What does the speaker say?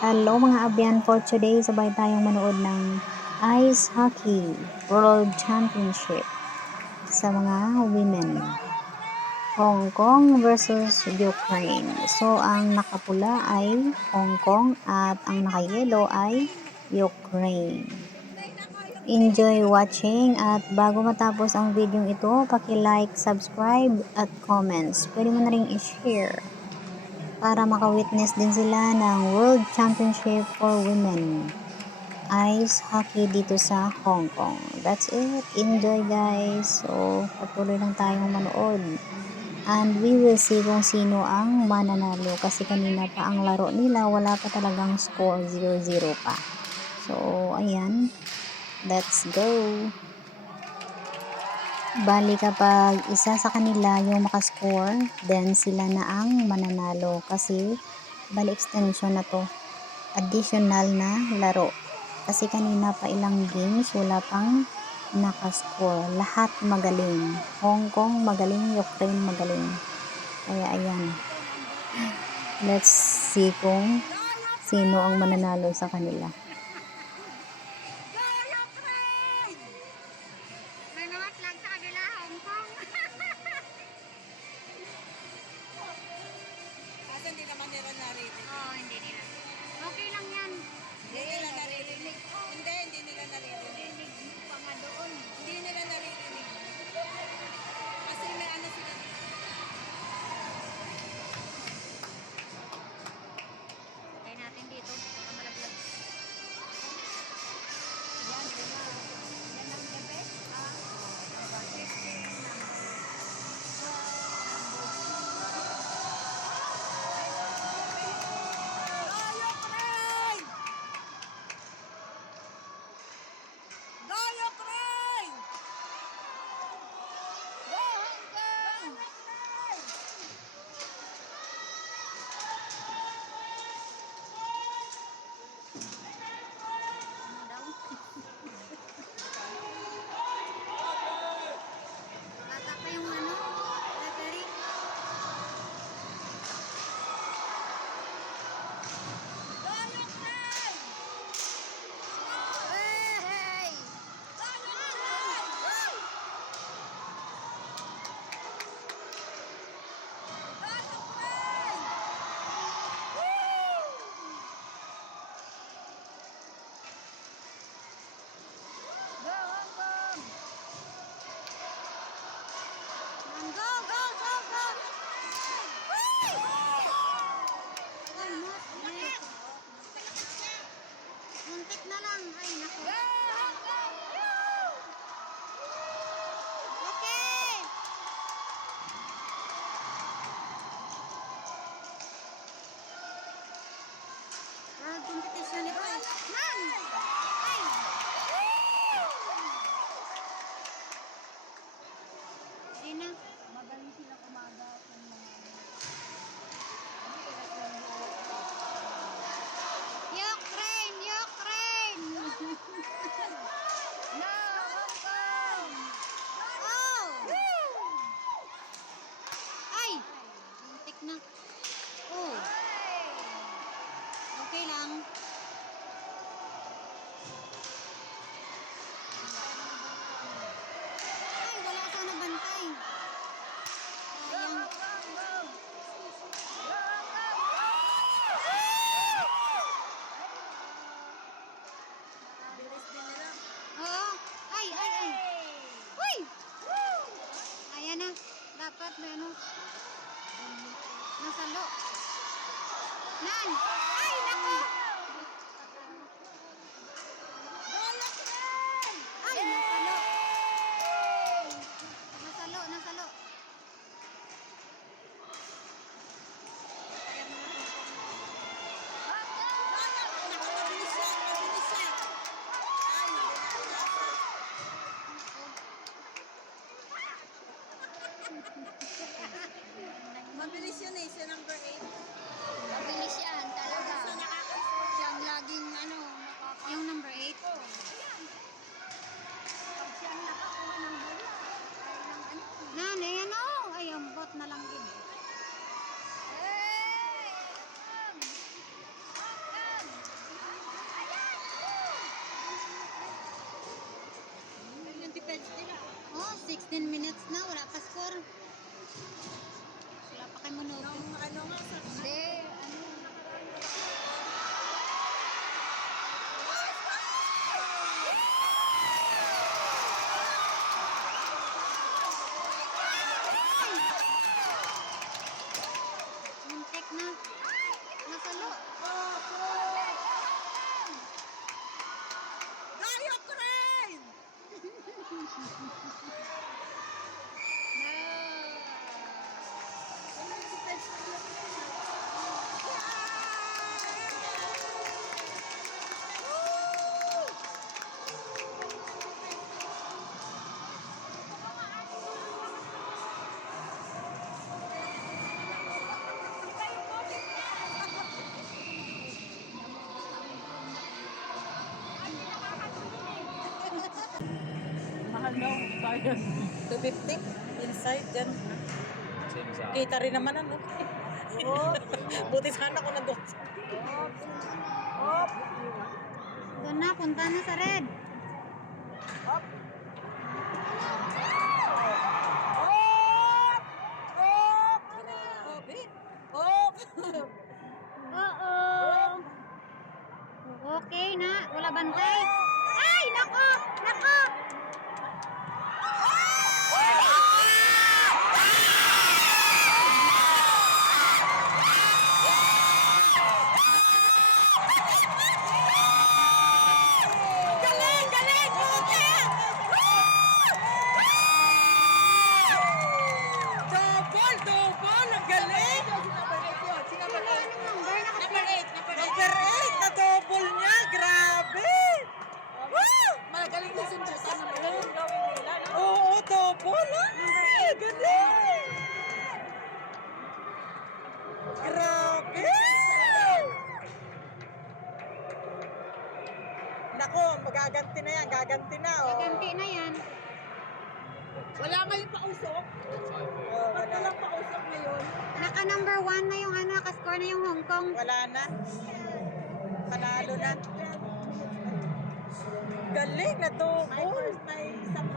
Hello mga abyan, for today sabay tayong manood ng Ice Hockey World Championship sa mga women. Hong Kong versus Ukraine. So ang nakapula ay Hong Kong at ang nakayelo ay Ukraine. Enjoy watching at bago matapos ang video ito, paki-like, subscribe at comments. Pwede mo na ring i-share para maka-witness din sila ng World Championship for Women Ice Hockey dito sa Hong Kong. That's it. Enjoy guys. So, patuloy lang tayong manood. And we will see kung sino ang mananalo kasi kanina pa ang laro nila, wala pa talagang score, 0-0 pa. So, ayan. Let's go. Bali kapag isa sa kanila yung makascore, then sila na ang mananalo kasi bali extension na to, additional na laro kasi kanina pa ilang games wala pang nakascore. Lahat magaling, Hong Kong magaling, Ukraine magaling, kaya ayan, let's see kung sino ang mananalo sa kanila. Hindi naman nila naririnig. Oo, hindi nila. Okay lang yan. Hindi nila naririnig. Hindi nila naririnig. Narinig pa nga doon. Hindi nila naririnig. Kasi may ano sila. Lagay natin dito. Baka malaglag. Yan, yan. Yan ang the best. Number 15, number Mabilis yun eh, si number 8. Mabilis yan talaga. 16 minutes na, wala pa score. Wala pa kayo manood. Ano nga sa Hindi, muntik na. Nasalo. Tayo ko rin! Mahal daw, bayad. 250 inside dyan. Kita rin naman ano. Buti sana ko nandun. Doon na, punta na sa red. Grabe. Oh! Oo. Okay na, wala bantay. Ay, nako! Nako! Galing! Galing! Double! Double! Ang galing! Wala anong number, Number 8 na double niya! Grabe! Woo! Magaling na sundutan naman. Oo, double! Ay, galing! Grabe! Nako, magaganti na yan. Gaganti na, oh. Ganti na yan. Wala ngayon pausok. Oh, wala. Walang pausok ngayon. Naka number 1 na yung ano, nakascore na yung Hong Kong. Wala na. Panalo na. Galing na to. My first, may isang